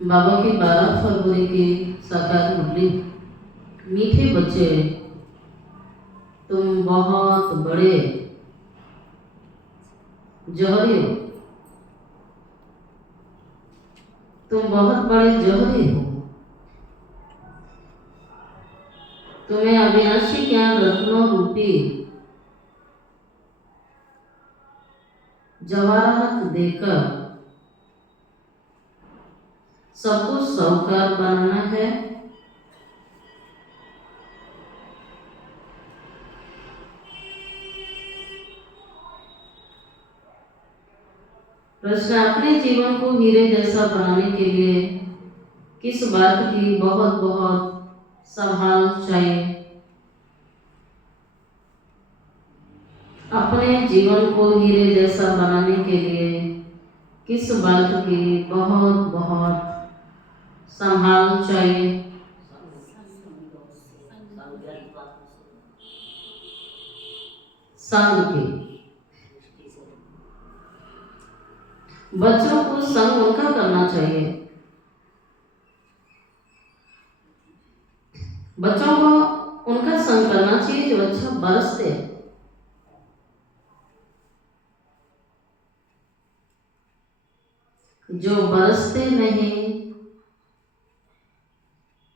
बाबा की 12 फरवरी की साकार मुरली। मीठे बच्चे, तुम बहुत बड़े जौहरी हो। तुम बहुत बड़े जौहरी हो। तुम्हें अविनाशी ज्ञान रत्नों रूपी जवाहरात देकर सबको साहूकार बनाना है। प्रश्न, अपने जीवन को हीरे जैसा बनाने के लिए किस बात की बहुत बहुत संभाल चाहिए? अपने जीवन को हीरे जैसा बनाने के लिए किस बात की बहुत बहुत संभाल चाहिए? संग की। बच्चों को संग उनका करना चाहिए। बच्चों को उनका संग करना चाहिए जो अच्छा बरसते हैं। जो बरसते नहीं,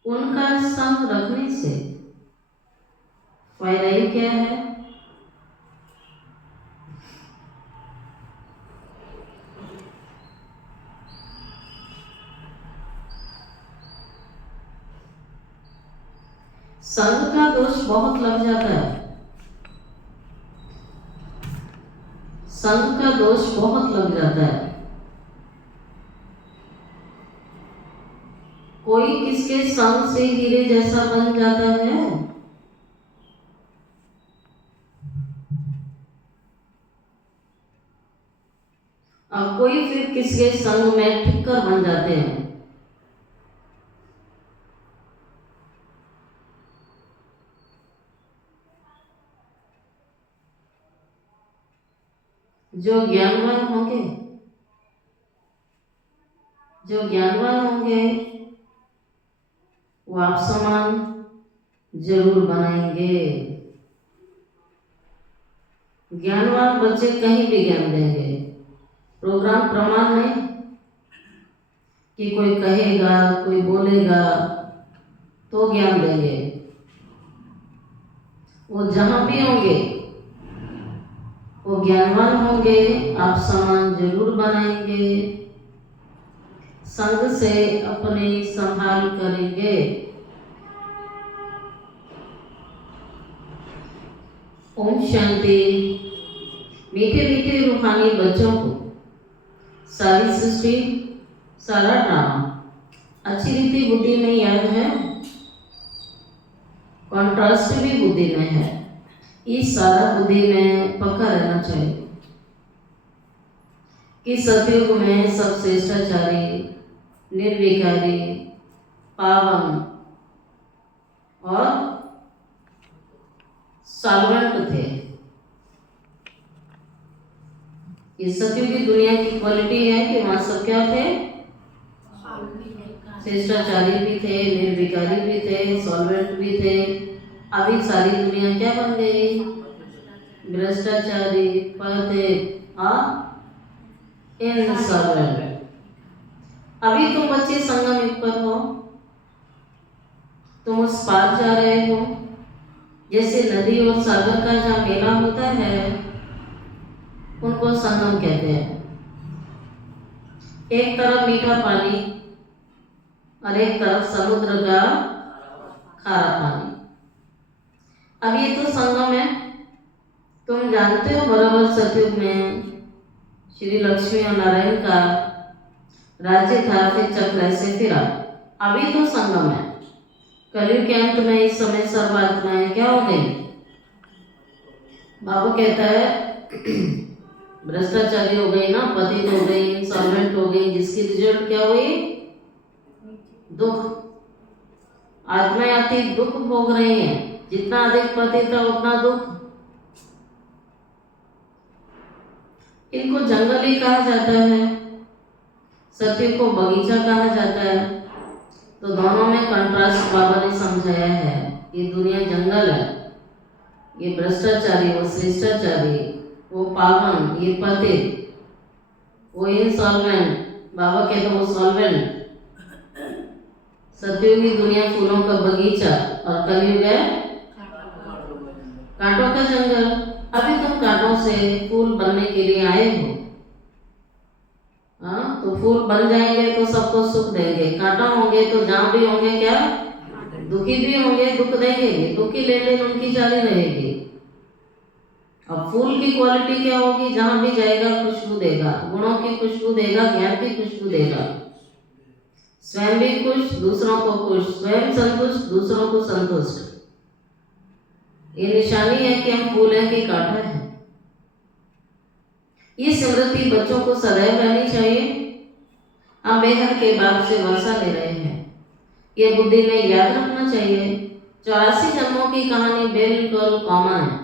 उनका संग रखने से फायदा ही क्या है? संग का दोष बहुत लग जाता है। संग का दोष बहुत लग जाता है। कोई किसके संग से हीरे जैसा बन जाता है? और कोई फिर किसके संग में ठिक्कर बन जाते हैं। जो ज्ञानवान होंगे, जो ज्ञानवान होंगे वो आप समान जरूर बनाएंगे। ज्ञानवान बच्चे कहीं भी ज्ञान देंगे। प्रोग्राम प्रमाण नहीं कि कोई कहेगा, कोई बोलेगा तो ज्ञान देंगे। वो जहां भी होंगे वो ज्ञानवान होंगे, आप समान जरूर बनाएंगे। संग से अपनी संभाल करेंगे। ओम शांति। मीठे मीठे रूहानी बच्चों को सारी सृष्टि, सारा ड्रामा अच्छी रीति बुद्धि में याद है। कॉन्ट्रास्ट भी बुद्धि में है। इस सारा बुद्धि में पक्का रहना चाहिए कि सतयुग में सब श्रेष्ठाचारी, निर्विकारी, पावन और सॉल्वेंट थे। इस सतयुग की दुनिया की क्वालिटी है कि वहां सब क्या थे? श्रेष्ठाचारी भी थे, निर्विकारी भी थे, सॉल्वेंट भी थे। अभी सारी दुनिया क्या बन गई? भ्रष्टाचारी, पते और इनसॉल्वेंट। अभी तुम बच्चे संगम युग पर हो, तुम उस पार जा रहे हो। जैसे नदी और सागर का जहाँ मेला होता है उनको संगम कहते हैं। एक तरफ मीठा पानी और एक तरफ समुद्र का खारा पानी। अब ये तो संगम है। तुम जानते हो बराबर सतयुग में श्री लक्ष्मी और नारायण का राज्य था, फिर चक्र ऐसे फिरा। अभी तो संगम है। कलयुग के अंत में इस समय सर्वात्माएं क्या हो गई? बाबू कहता है भ्रष्टाचारी हो गई ना, पतित हो गई, इंसॉल्वेंट हो गई, जिसकी रिजल्ट क्या हुई? दुख। आत्माएं अति दुख भोग रही हैं। जितना अधिक पतित है उतना दुख। इनको जंगल ही कहा जाता है। सत्य को बगीचा कहा जाता है। तो दोनों में कंट्रास्ट बाबा ने समझाया है। ये दुनिया जंगल है, ये भ्रष्टाचारी, वो शिष्टाचारी, वो पावन, ये पतित, वो इनसॉल्वेंट, बाबा कहते वो सॉल्वेंट। सतयुगी दुनिया फूलों का बगीचा और कलयुग है कांटों का जंगल। अभी तुम कांटों से फूल बनने के लिए आए हो। हाँ, तो फूल बन जाएंगे तो सबको सुख देंगे। कांटा होंगे तो जहाँ भी होंगे क्या दुखी भी होंगे, दुख देंगे, दुखी लेन देन उनकी जारी रहेगी। अब फूल की क्वालिटी क्या होगी? जहां भी जाएगा खुशबू देगा, गुणों की खुशबू देगा, ज्ञान की खुशबू देगा। स्वयं भी खुश, दूसरों को खुश, स्वयं संतुष्ट, दूसरों को संतुष्ट। ये निशानी है कि हम फूल हैं कि कांटा है। ये स्मृति बच्चों को सदैव रहनी चाहिए। हम बेहद के बाप से वर्षा ले रहे हैं, ये बुद्धि में याद रखना चाहिए। 84 जन्मों की कहानी बिल्कुल कॉमन है।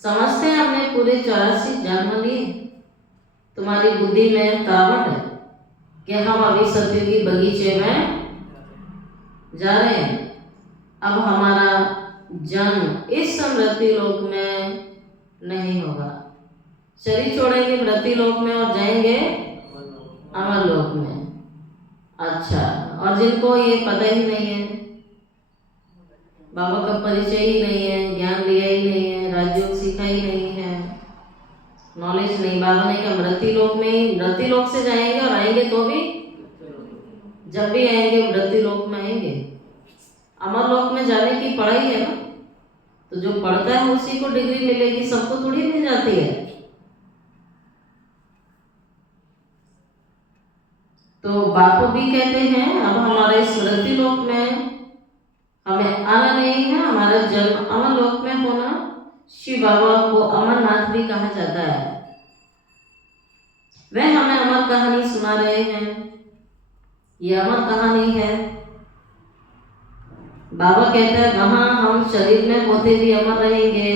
समझते हैं हमने पूरे 84 जन्म लिए। तुम्हारी बुद्धि में तावट है कि हम अभी सत्युगी बगीचे में जा रहे हैं। अब हमारा जन्म इस समृद्धि लोक में नहीं होगा। शरीर छोड़ेंगे मृत्यु लोक में और जाएंगे अमर लोक में। अच्छा, और जिनको ये पता ही नहीं है, बाबा का परिचय ही नहीं है, ज्ञान लिया ही नहीं है, राजयोग सीखा ही नहीं है, नॉलेज नहीं, बाबा ने कहा मृत्यु लोक में ही, मृत्यु लोक से जाएंगे और आएंगे तो भी, जब भी आएंगे मृत्यु लोक में आएंगे। अमर लोक में जाने की पढ़ाई है ना, तो जो पढ़ता है उसी को डिग्री मिलेगी, सबको थोड़ी मिल जाती है। तो बापू भी कहते हैं अब हमारा इस मृत्यु लोक में हमें आना नहीं है, हमारा जन्म अमर लोक में होना। शिव बाबा को अमरनाथ भी कहा जाता है। वह हमें अमर कहानी सुना रहे हैं। ये अमर कहानी है। बाबा कहते हैं वहां हम शरीर में होते भी अमर रहेंगे।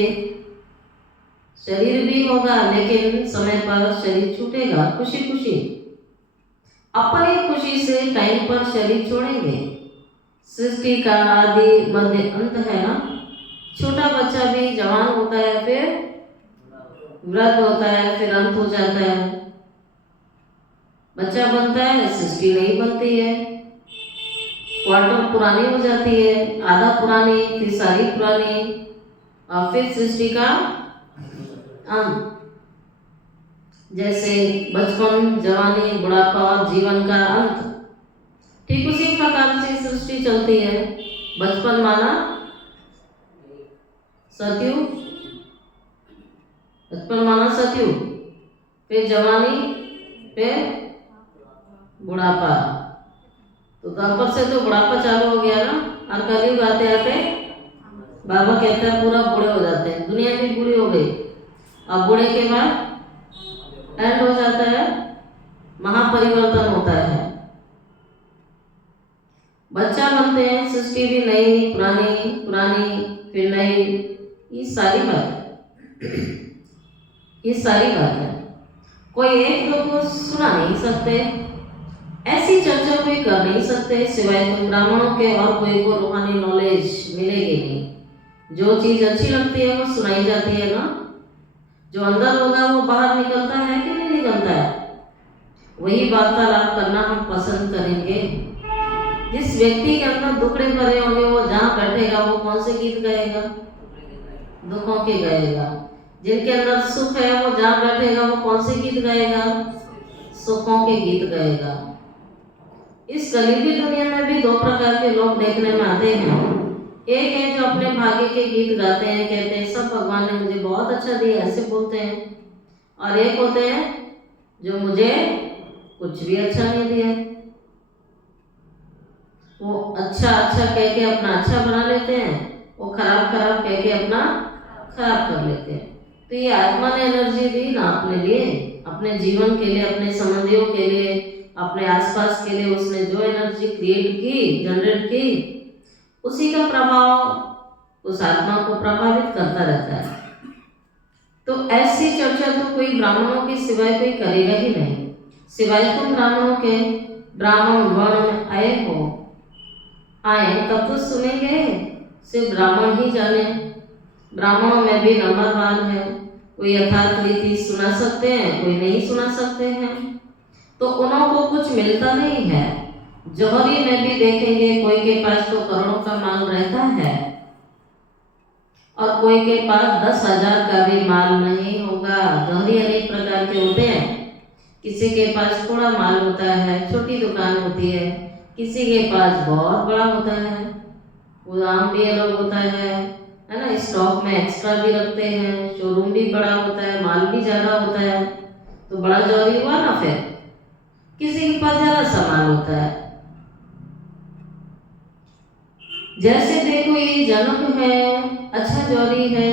शरीर भी होगा लेकिन समय पर शरीर छूटेगा, खुशी खुशी अपनी खुशी से टाइम पर शरीर छोड़ेंगे। सृष्टि का आदि मध्य अंत है ना। छोटा बच्चा भी जवान होता है, फिर वृद्ध होता है, फिर अंत हो जाता है। बच्चा बनता है, सृष्टि नहीं बनती है, क्वार्टर पुरानी हो जाती है, आधा पुरानी, फिर सारी पुरानी, और फिर सृष्टि का अंत। जैसे बचपन, जवानी, बुढ़ापा और जीवन का अंत, ठीक उसी प्रकार से सृष्टि चलती है। बचपन माना सतयुग, बचपन माना सतयुग, फिर जवानी, फिर बुढ़ापा। तो द्वापर से तो बुढ़ापा चालू हो गया ना, और कलयुग आते आते बाबा कहते हैं पूरा बूढ़े हो जाते हैं। दुनिया भी बूढ़ी हो गई। अब बूढ़े के बाद एंड हो जाता है, महापरिवर्तन होता है। बच्चा बनते हैं, सृष्टि भी नई, पुरानी, पुरानी, फिर नई। ये सारी बात है, ये सारी बात है। कोई एक दो को सुना नहीं सकते, ऐसी चर्चा कोई कर नहीं सकते सिवाय तुम ब्राह्मणों के, और कोई को रूहानी नॉलेज मिलेगी नहीं। जो चीज अच्छी लगती है वो सुनाई जाती है ना। जो अंदर होगा वो बाहर निकलता है कि नहीं निकलता है, वही वार्तालाप करना हम पसंद करेंगे। जिस व्यक्ति के अंदर दुखड़े भरे होंगे वो जहाँ बैठेगा वो कौन से गीत गाएगा? दुखों के गाएगा। जिनके अंदर सुख है वो जहाँ बैठेगा वो कौन से गीत गाएगा? सुखों के गीत गाएगा। इस कलयुगी दुनिया में भी दो प्रकार के लोग देखने में आते हैं। एक है जो अपने भाग्य के गीत गाते हैं, कहते हैं सब भगवान ने मुझे बहुत अच्छा दिया, ऐसे बोलते हैं। और एक होते हैं जो मुझे कुछ भी अच्छा नहीं दिया, वो अच्छा अच्छा कह के अपना अच्छा बना लेते हैं, वो खराब खराब कह के अपना खराब कर लेते हैं। तो ये आत्मा ने एनर्जी दी ना अपने लिए, अपने जीवन के लिए, अपने संबंधियों के लिए, अपने आसपास के लिए। उसने जो एनर्जी क्रिएट की, जनरेट की, उसी का प्रभाव उस आत्मा को प्रभावित करता रहता है। तो ऐसी चर्चा तो कोई ब्राह्मणों के सिवाय कोई करेगा ही नहीं। सिवाय तुम ब्राह्मणों के ब्राह्मण वर्ण में आए तब तो सुनेंगे, सिर्फ ब्राह्मण ही जाने। ब्राह्मणों में भी नंबरवार है, कोई यथार्थ रीति सुना सकते हैं, कोई नहीं सुना सकते हैं, तो उन्हों को कुछ मिलता नहीं है। जौहरी में भी देखेंगे कोई के पास तो करोड़ों का माल रहता है और कोई के पास 10,000 का भी माल नहीं होगा। जौहरी अनेक प्रकार के होते हैं, किसी के पास थोड़ा माल होता है, छोटी दुकान होती है, किसी के पास बहुत बड़ा होता है, गोदाम भी अलग होता है ना, स्टॉक में एक्स्ट्रा भी रखते हैं, शोरूम भी बड़ा होता है, माल भी ज़्यादा होता है, तो बड़ा जौहरी हुआ ना। फिर किसी के पास ज़रा सा माल होता है। जैसे देखो ये जनक है, अच्छा जौहरी है।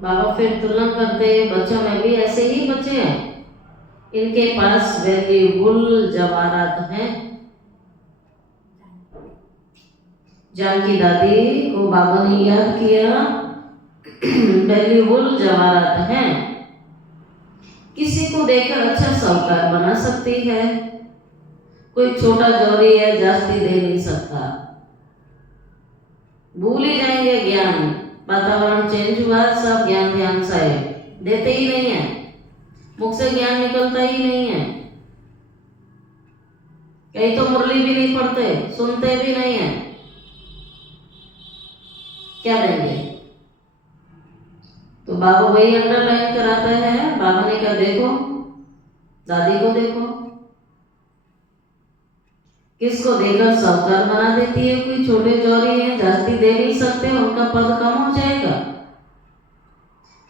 बाबा फिर तुलना करते बच्चों में भी ऐसे ही बच्चे हैं, इनके पास वैल्यूबल जवाहरात हैं। जानकी दादी को बाबा ने याद किया, वैल्यूबल जवाहरात हैं। किसी को देखकर अच्छा साहूकार बना सकती है। कोई छोटा जौहरी है, जास्ती दे नहीं सकता, भूल ही जाएंगे ज्ञान। वातावरण चेंज हुआ, सब ज्ञान ध्यान से देते ही नहीं है, मुख से ज्ञान निकलता ही नहीं है। कई तो मुरली भी नहीं पढ़ते, सुनते भी नहीं है, क्या देंगे? तो बाबा वही अंडरलाइन कराता है। बाबा ने कहा देखो, दादी को देखो, किसको देकर साहूकार बना देती है। कोई छोटे जौहरी हैं, जास्ती दे नहीं सकते, उनका पद कम हो जाएगा।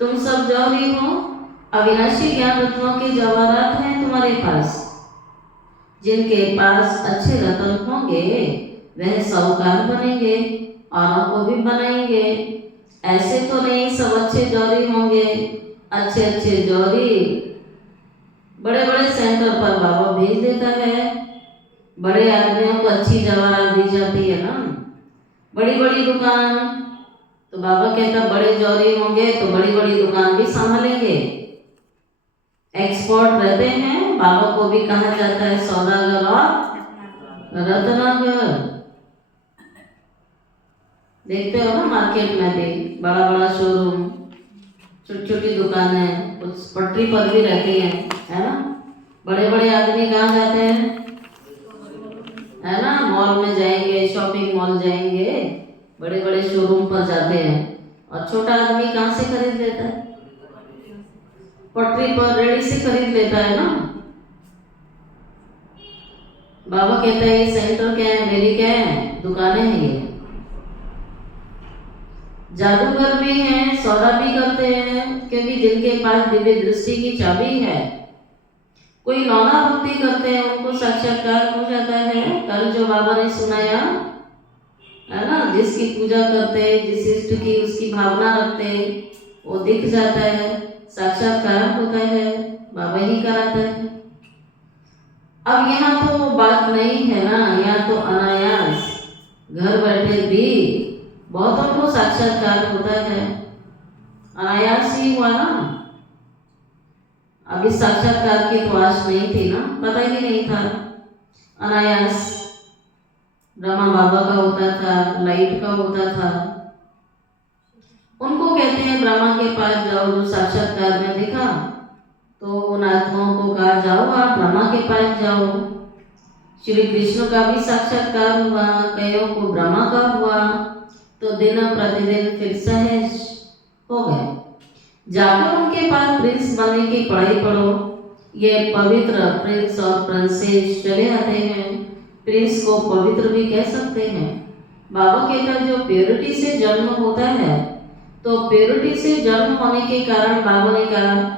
तुम सब जौहरी हो, अविनाशी ज्ञान रत्नों के जवाहरात हैं तुम्हारे पास। जिनके पास अच्छे रत्न होंगे वह साहूकार बनेंगे, औरों को भी बनाएंगे। ऐसे तो नहीं सब अच्छे जौहरी होंगे। अच्छे अच्छे जौहरी बड़े बड़े सेंटर पर बाबा भेज देता है। बड़े आदमियों को अच्छी जवाहरात दी जाती है ना, बड़ी बड़ी दुकान। तो बाबा कहता बड़े जौहरी होंगे तो बड़ी बड़ी दुकान भी संभालेंगे, एक्सपोर्ट रहते हैं। बाबा को भी कहा जाता है सौदागर और रत्नाकर। देखते हो ना मार्केट में भी बड़ा बड़ा शोरूम, छोटी छोटी दुकानें, कुछ पटरी पर भी रहती हैं, है ना। बड़े बड़े आदमी कहाँ जाते हैं, है ना, मॉल में जाएंगे, शॉपिंग मॉल जाएंगे, बड़े बड़े शोरूम पर जाते हैं। और छोटा आदमी कहाँ से खरीद लेता है, पटरी पर रेडी से खरीद लेता है ना। बाबा कहता है ये सेंटर क्या है, मेरी क्या है, दुकानें हैं ये। जादूगर भी हैं, सौदा भी करते हैं, क्योंकि जिनके पास दिव्य दृष्टि की चाबी है। कोई नौना भक्ति करते हैं, उनको साक्षात्कार हो जाता है। कल जो बाबा ने सुनाया है ना, जिसकी पूजा करते, जिस इष्ट की उसकी भावना रखते, वो दिख जाता है, साक्षात्कार होता है, बाबा ही कराता है। अब यहाँ तो वो बात नहीं है ना, यहाँ तो अनायास घर बैठे भी बहुतों को साक्षात्कार होता है। अनायास ही हुआ ना। अभी साक्षात्कार की तो आश नहीं थी ना, पता ही नहीं था। अनायास ब्रह्मा बाबा का होता था, लाइट का होता था। उनको कहते हैं ब्रह्मा के पास जाओ, जो साक्षात्कार में दिखा, तो उन आत्माओं को कहा जाओ आप ब्रह्मा के पास जाओ। श्री कृष्ण का भी साक्षात्कार हुआ, कईयों को ब्रह्मा का हुआ, तो दिन प्रतिदिन फिर सहज हो गए। जाकर उनके पास प्रिंस बनने की पढ़ाई पढ़ो। ये पवित्र प्रिंस और प्रिंसेस चले आते हैं। प्रिंस को पवित्र भी कह सकते हैं। बाबा कहता है जो प्योरिटी से जन्म होता है, तो प्योरिटी से जन्म होने के कारण बाबा ने कहा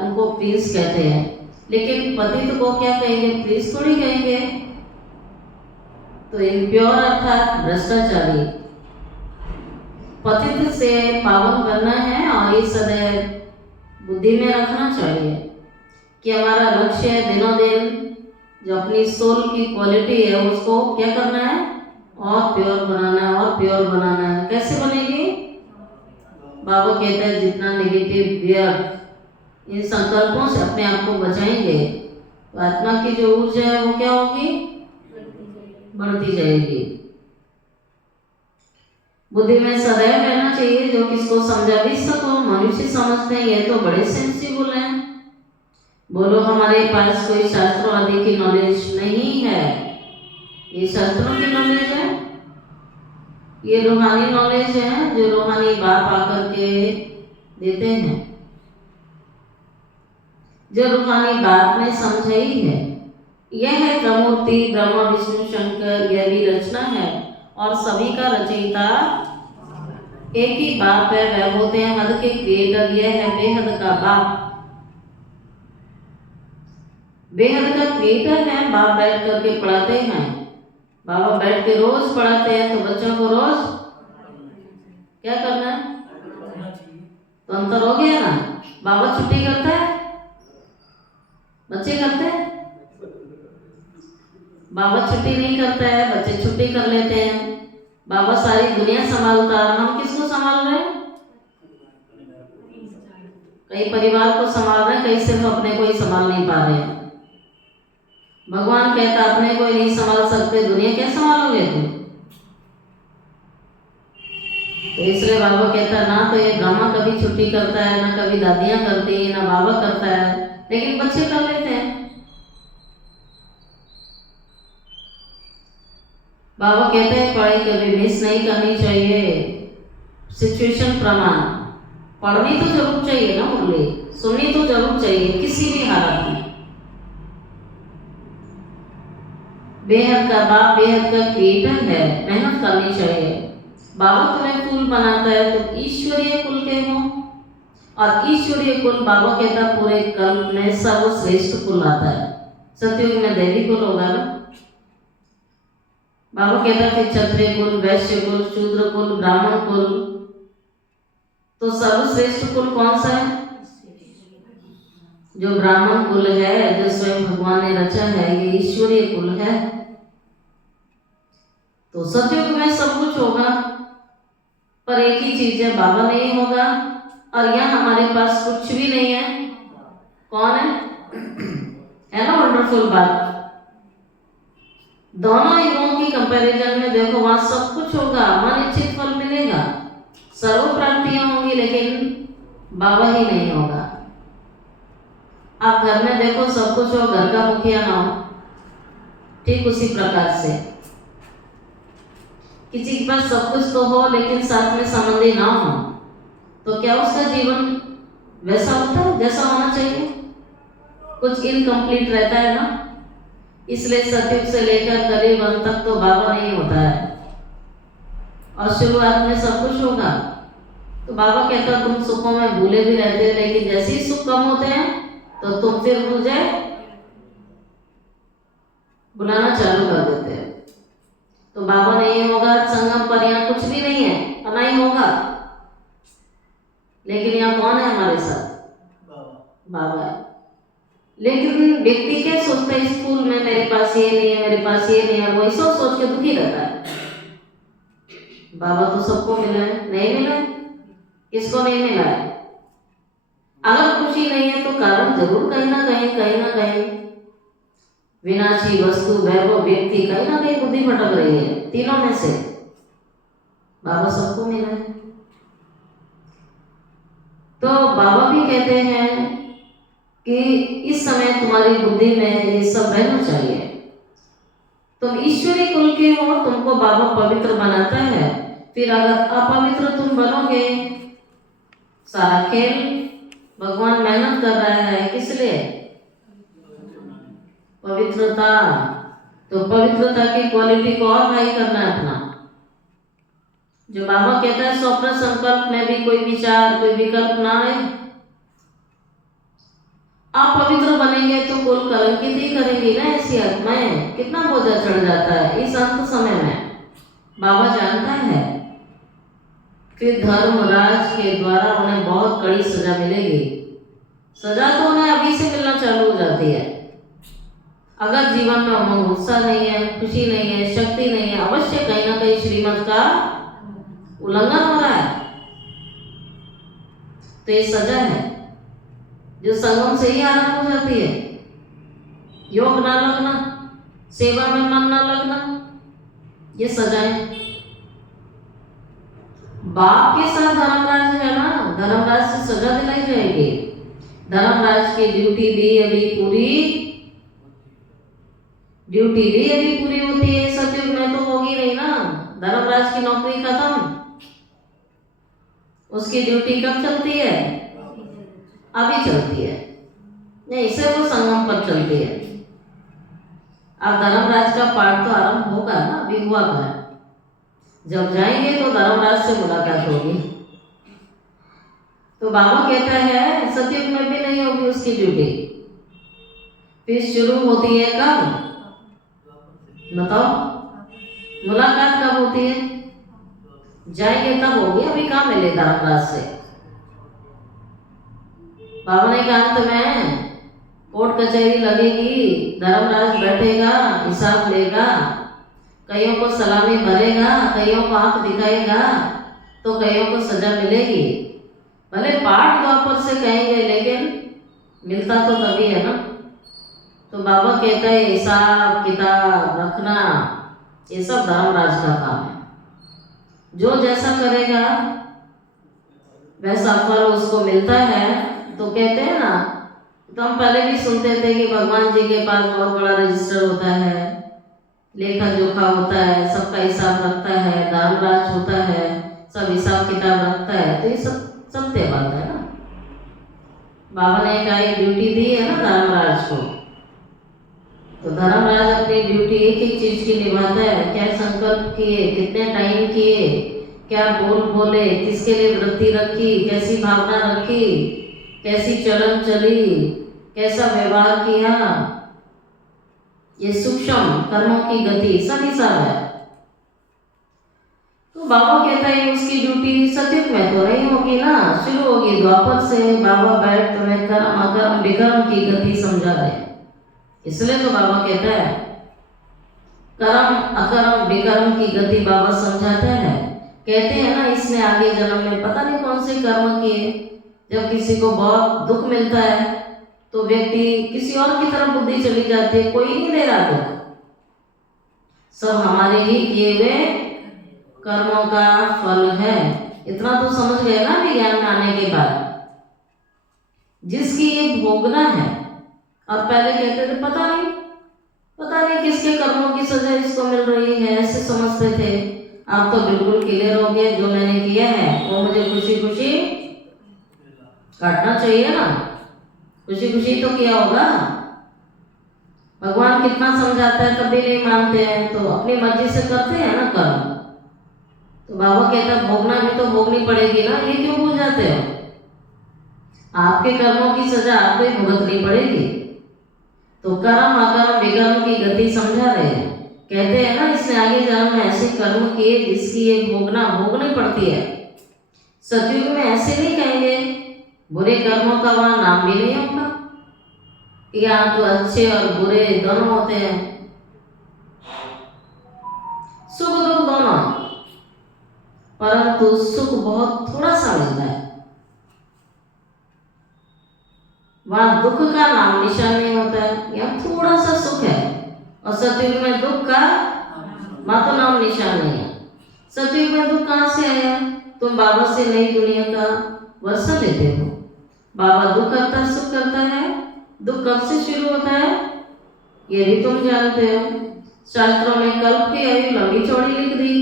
उनको प्रिंस कहते हैं। लेकिन पतित को क्या कहेंगे, प्रिंस थोड़ी कहेंगे। तो इम्प्योर अर्थात भ्रष्टाचारी। पतित से पावन बनना है, और ये सदैव बुद्धि में रखना चाहिए कि हमारा लक्ष्य दिनों दिन जो अपनी सोल की क्वालिटी है उसको क्या करना है, और प्योर बनाना है, और प्योर बनाना है। कैसे बनेगी? बाबा कहता है जितना नेगेटिव व्यर्थ इन संकल्पों से अपने आप को बचाएंगे तो आत्मा की जो ऊर्जा है वो क्या होगी, बढ़ती जाएगी। बुद्धि में सदैव रहना चाहिए जो किसको समझा भी सको। मनुष्य समझते हैं ये तो बड़े सेंसिबल हैं, बोलो हमारे पास कोई शास्त्रों आदि की नॉलेज नहीं है। ये शास्त्रों की नॉलेज है, ये रूहानी नॉलेज है जो रूहानी बाप आकर के देते हैं, जो रूहानी बाप ने समझाई है। यह है त्रिमूर्ति ब्रह्मा विष्णु शंकर, यह भी रचना है और सभी का रचयिता एक ही बाप है। वह होते हैं हद के क्रिएटर, यह है बेहद का बाप। बेहद का क्रिएटर है, बाप बैठ करके पढ़ाते हैं। बाबा बैठ के रोज पढ़ाते हैं तो बच्चों को रोज क्या करना है, तो अंतर हो गया ना। बाबा छुट्टी करता है, बच्चे करते हैं। बाबा छुट्टी नहीं करता है, बच्चे छुट्टी कर लेते हैं। बाबा सारी दुनिया संभालता है, हम किसको संभाल रहे हैं? कई परिवार को संभाल रहे हैं, कई सिर्फ अपने को ही संभाल नहीं पा रहे हैं। भगवान कहता अपने को ही नहीं संभाल सकते, दुनिया क्या संभालोगे तुम? तो इसलिए बाबा कहता ना तो ये ब्रह्मा कभी छुट्टी करता है, ना कभी दादियां करती है, ना बाबा करता है, लेकिन बच्चे कर लेते हैं। बाबा कहते हैं पढ़ाई कभी मिस नहीं करनी चाहिए, सिचुएशन प्रमाण। पढ़नी तो जरूर चाहिए ना मुरली, सुननी तो जरूर चाहिए किसी भी हालत में। बेहद का बाप बेहद का क्रिएटर है, मेहनत करनी चाहिए। बाबा तुम्हें कुल बनाता है तो ईश्वरीय कुल के हो, और ईश्वरीय कुल बाबा कहता पूरे कल्प में सर्वश्रेष्ठ कुल आता है। सतयुग में देवी कुल होगा ना, बाबा कहता फिर क्षत्रिय कुल, वैश्य कुल, शूद्र कुल, ब्राह्मण कुल। तो सर्वश्रेष्ठ कुल कौन सा है? जो ब्राह्मण कुल है, जो स्वयं भगवान ने रचा है, ये ईश्वरीय कुल है। तो सतयुग में सब कुछ होगा, पर एक ही चीज है, बाबा नहीं होगा। और यहाँ हमारे पास कुछ भी नहीं है। कौन है ना वंडरफुल बात। दोनों युगों की कंपैरिजन में देखो, वहां सब कुछ होगा, मन इच्छित फल मिलेगा, सर्व प्राप्तियां होंगी, लेकिन बाबा ही नहीं होगा। आप घर में देखो सब कुछ हो, घर का मुखिया ना हो, ठीक उसी प्रकार से किसी के पास सब कुछ तो हो लेकिन साथ में संबंधी ना हो, तो क्या उसका जीवन वैसा होता है जैसा होना चाहिए? कुछ इनकम्प्लीट रहता है ना। इसलिए सतयुग से लेकर करीब अंत तक तो बाबा नहीं होता है, और शुरुआत में सब कुछ होगा। तो बाबा कहता तुम सुखों में भूले भी रहते हो, लेकिन जैसे ही सुख कम होते हैं तो तुम फिर मुझे बुलाना चालू कर देते हैं। तो बाबा नहीं होगा, संगम पर यहाँ कुछ भी नहीं है, और नहीं होगा। लेकिन यहाँ कौन है हमारे साथ? बाबा है। लेकिन व्यक्ति क्या सोचता है, स्कूल में मेरे पास ये नहीं है, मेरे पास ये नहीं है, वो सब सोच के दुखी रहता है। बाबा तो सबको मिला है, नहीं मिला है? किसको नहीं मिला है? अगर खुशी नहीं है तो कारण जरूर कहीं ना कहीं विनाशी वस्तु, वैभव, व्यक्ति, कहीं ना कहीं बुद्धि भटक रही है। तीनों में से बाबा सबको मिला है। तो बाबा भी कहते हैं कि इस समय तुम्हारी बुद्धि में ये सब रहना चाहिए। तुम ईश्वरी कुल के हो, तुमको बाबा पवित्र बनाता है। फिर अगर अपवित्र तुम बनोगे, सारा खेल भगवान मेहनत कर रहा है किस लिए? पवित्रता। तो पवित्रता की क्वालिटी को और हाई करना है अपना। जो बाबा कहता है स्वप्न संकल्प में भी कोई विचार, कोई विकल्प ना आए। आप पवित्र बनेंगे तो कुल कलंकित ही करेंगी ना ऐसी आत्माएं। कितना बोझा चढ़ जाता है इस अंत समय में, बाबा जानता है। फिर धर्मराज के द्वारा उन्हें बहुत कड़ी सजा मिलेगी। सजा तो उन्हें अभी से मिलना चालू हो जाती है। अगर जीवन में उमंग उत्साह नहीं है, खुशी नहीं है, शक्ति नहीं है, अवश्य कहीं ना कहीं श्रीमत का उल्लंघन हो रहा है। तो ये सजा है। जो संगम से ही आरंभ हो जाती है। योग ना लगना, सेवा में मन ना लगना, ये सजाएं। बाप के साथ धर्मराज है ना, धर्मराज से सजा दिलाई जाएगी। धर्मराज की ड्यूटी भी अभी पूरी होती है। सतयुग में तो होगी नहीं ना, धर्मराज की नौकरी खत्म। उसकी ड्यूटी कब चलती है? अभी चलती है, नहीं सिर्फ वो संगम पर चलती है। अब धर्मराज का पाठ तो आरंभ होगा ना, अभी हुआ है। जब जाएंगे तो धर्मराज से मुलाकात होगी। तो बाबा कहता है सतयुग में भी नहीं होगी उसकी ड्यूटी। फिर शुरू होती है कब? बताओ, मुलाकात कब होती है? जाएंगे तब होगी, अभी कहाँ मिले धर्मराज से। बाबा ने कहा अंत में कोर्ट कचहरी लगेगी, धर्मराज बैठेगा, हिसाब लेगा, कईयों को सलामी भरेगा, कईयों को आंख दिखाएगा, तो कईयों को सजा मिलेगी। भले पाठ द्वापर से कहेंगे, लेकिन मिलता तो तभी है ना। तो बाबा कहता है हिसाब किताब रखना ये सब धर्मराज का काम है। जो जैसा करेगा वैसा फल उसको मिलता है। तो कहते हैं ना, तो हम पहले भी सुनते थे कि भगवान जी के पास बहुत बड़ा रजिस्टर होता है, लेखा जोखा होता है, सबका हिसाब रखता है, धर्मराज होता है, सब हिसाब किताब रखता है। तो ये सब सत्य बात है ना। बाबा ने कहा ये ड्यूटी दी है ना धर्मराज को, तो धर्मराज अपनी ड्यूटी एक एक चीज की निभाता है। क्या संकल्प किए, कितने टाइम किए, क्या बोल बोले, किसके लिए वृत्ति रखी, कैसी भावना रखी, कैसी चलन चली, कैसा व्यवहार किया, ये सूक्ष्म कर्मों की गति सभी सब है। तो बाबा कहता है उसकी ड्यूटी सतयुग में तो नहीं होगी ना, शुरू होगी द्वापर से। बाबा बैठ तुम्हें कर्म अकर्म विकर्म की गति समझा रहे हैं। इसलिए तो बाबा कहता है कर्म अकर्म विकर्म की गति बाबा समझाता है। कहते हैं ना इसने आगे जन्म में पता नहीं कौन से कर्म किए। जब किसी को बहुत दुख मिलता है तो व्यक्ति किसी और की तरफ बुद्धि चली जाती है, कोई नहीं दे रहा दुख, सब हमारे ही किए हुए कर्मों का फल है। इतना तो समझ गए ना विज्ञान में आने के बाद। जिसकी ये भोगना है, और पहले कहते थे पता नहीं किसके कर्मों की सजा इसको मिल रही है, ऐसे समझते थे। अब तो बिल्कुल क्लियर हो गया, जो मैंने किया है वो मुझे खुशी खुशी काटना चाहिए ना। खुशी खुशी तो किया होगा। भगवान कितना समझाता है तब भी नहीं मानते हैं, तो अपनी मर्जी से करते हैं ना कर्म। तो बाबा कहता भोगना भी तो भोगनी पड़ेगी ना, ये क्यों भूल जाते हो? आपके कर्मों की सजा आपको ही भुगतनी पड़ेगी। तो कर्म अकर्म विकर्म की गति समझा रहे हैं। कहते हैं ना इसने आगे जन्म में ऐसे कर्म किए जिसकी ये भोगनी पड़ती है। सतयुग में ऐसे नहीं कहेंगे, बुरे कर्मों का वहां नाम भी नहीं होगा। यहाँ तो अच्छे और बुरे दोनों होते हैं, सुख दुख दोनों, परंतु सुख बहुत थोड़ा सा मिलता है। वहां दुख का नाम निशान नहीं होता है, यहाँ थोड़ा सा सुख है। और सतयुग में दुख का वहां तो नाम निशान नहीं है। सतयुग में दुख कहाँ से आया? तुम बाबा से नई दुनिया का वर्षा लेते हो। बाबा दुख करता है, सुख करता है। दुख कब से शुरू होता है ये भी तुम जानते हो। शास्त्रों में कल्प की आयु लंबी चौड़ी लिख दी।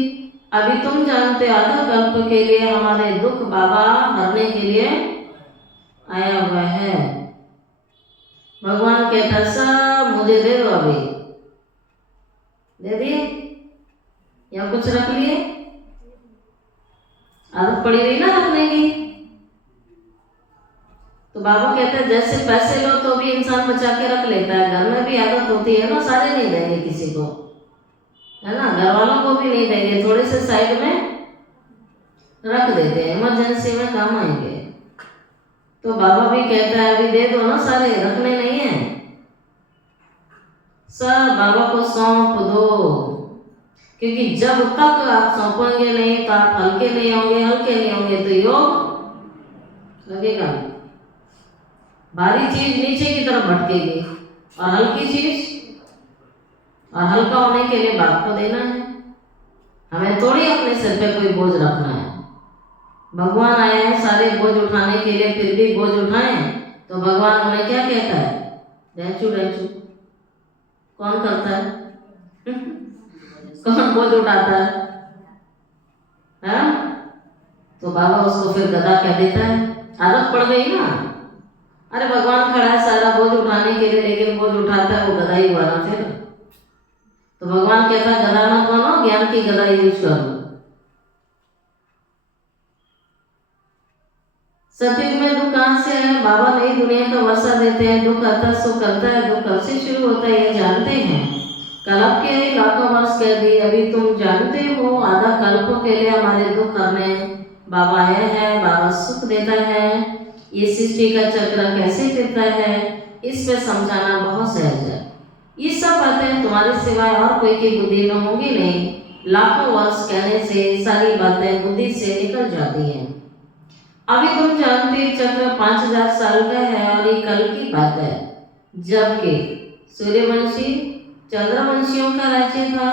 अभी तुम जानते हो आधा कल्प के लिए हमारे दुख बाबा हरने के लिए आया हुआ है। भगवान कहता सब मुझे दे दो, अभी दे दिए या कुछ रख लिए? आदत पड़ी रही ना रखने की। तो बाबा कहते हैं जैसे पैसे लो तो भी इंसान बचा के रख लेता है, घर में भी आदत होती है ना, सारे नहीं देंगे किसी को, है ना, घर वालों को भी नहीं देंगे, थोड़े से साइड में रख देते हैं, इमरजेंसी में काम आएंगे। तो बाबा भी कहता है अभी दे दो ना, सारे रखने नहीं है, सब बाबा को सौंप दो। क्योंकि जब तक आप सौंपेंगे नहीं तो आप हल्के नहीं होंगे तो योग लगेगा। भारी चीज नीचे की तरफ भटकेगी और हल्की चीज, और हल्का होने के लिए बाप को देना है। हमें थोड़ी अपने सिर पे कोई बोझ रखना है। भगवान आए हैं सारे बोझ उठाने के लिए, फिर भी बोझ उठाएं तो भगवान उन्हें क्या कहता है? डेंचू डेंचू। कौन करता है? कौन बोझ उठाता है? तो बाबा उसको फिर गधा कह देता है। आदत पड़ गई ना। अरे भगवान खड़ा है सारा बोझ उठाने के लिए, लेकिन बोझ उठाता है वो गधा ही हुआ ना फिर। तो भगवान कहता है गधा मत बनो, ज्ञान की गधा यूज करो। सतयुग में दुख कहाँ से है? बाबा नई दुनिया का वर्षा देते हैं, दुख आता सो करता है। दुख कब से शुरू होता है ये जानते हैं? कल्प के लाखों वर्ष कह दिए, अभी तुम जानते हो आधा कल्प के लिए हमारे दुख हरने बाबा आया है। बाबा सुख देता है। ये सृष्टि का चक्र कैसे फिरता है इस पे समझाना बहुत सहज है। ये सब बातें तुम्हारे सिवाय और कोई की बुद्धि में होंगी नहीं। लाखों वर्ष कहने से सारी बातें बुद्धि से निकल जाती हैं। अभी तुम जानते चक्र 5000 साल का है और ये कल की बात है, जबकि सूर्यवंशी चंद्रवंशियों का राज्य था।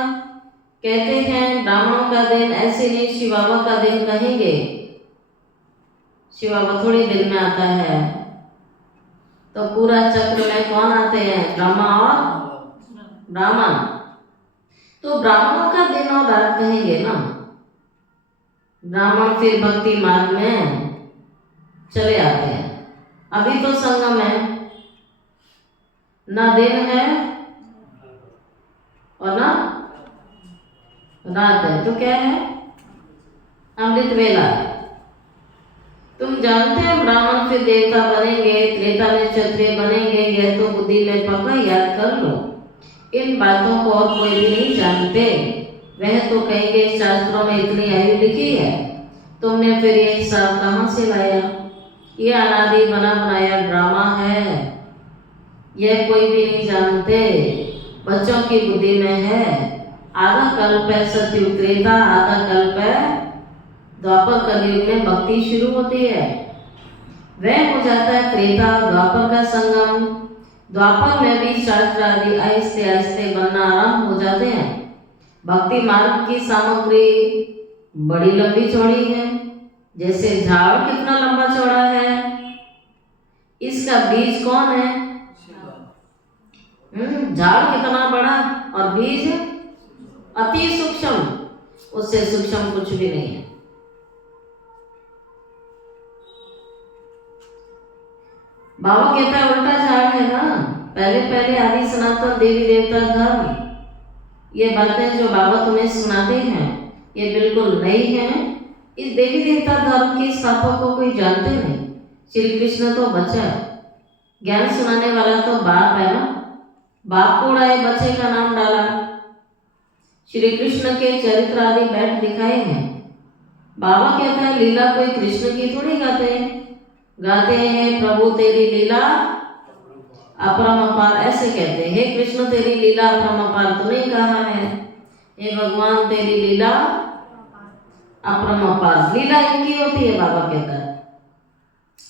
कहते हैं ब्राह्मणों का दिन ऐसे नहीं शिव बाबा का दिन कहेंगे। शिव बाबा थोड़ी दिन में आता है। तो पूरा चक्र में कौन आते हैं? ब्रह्मा और ब्राह्मण। तो ब्राह्मणों का दिन और रात कहेंगे ना। ब्राह्मण फिर भक्ति मार्ग में चले आते हैं। अभी तो संगम है, ना दिन है और ना रात है, तो क्या है? अमृत वेला। तुम जानते हो ब्राह्मण फिर देवता बनेंगे, त्रेता में क्षत्रिय बनेंगे। यह तो बुद्धि में पक्का याद कर लो। इन बातों को और कोई भी नहीं जानते। वह तो कहेंगे शास्त्रों में इतनी आयु लिखी है, तुमने फिर ये हिसाब कहाँ से लाया? ये अनादि बना बनाया ड्रामा है। यह कोई भी नहीं जानते, बच्चों की बुद्धि में है। आधा कल्प है सतयुग त्रेता, आधा कल्प है द्वापर कलयुग में भक्ति शुरू होती है। वह हो जाता है त्रेता द्वापर का संगम। द्वापर में भी शास्त्र आदि आहिस्ते आहिस्ते बनना आरंभ हो जाते हैं। भक्ति मार्ग की सामग्री बड़ी लंबी चौड़ी है। जैसे झाड़ कितना लंबा चौड़ा है, इसका बीज कौन है? झाड़ कितना बड़ा और बीज अति सूक्ष्म, उससे सूक्ष्म कुछ भी नहीं है। बाबा कहता है उल्टा झाड़ है ना। पहले पहले आदि सनातन देवी देवता धर्म, ये बातें जो बाबा तुम्हें सुनाते हैं ये बिल्कुल नई है। इस देवी देवता धर्म के स्थापक को कोई जानते नहीं। श्री कृष्ण तो बच्चा है, ज्ञान सुनाने वाला तो बाप है ना। बाप को उड़ाए बच्चे का नाम डाला। श्री कृष्ण के चरित्र आदि बैठ दिखाए हैं। बाबा कहता है लीला कोई कृष्ण की थोड़ी गाते हैं प्रभु तेरी लीला अपरम्पार, ऐसे कहते हैं। हे कृष्ण तेरी लीला अपरम्पार तो नहीं कहा है। हे भगवान तेरी लीला अपरम्पार। लीला एक ही होती है, बाबा कहता है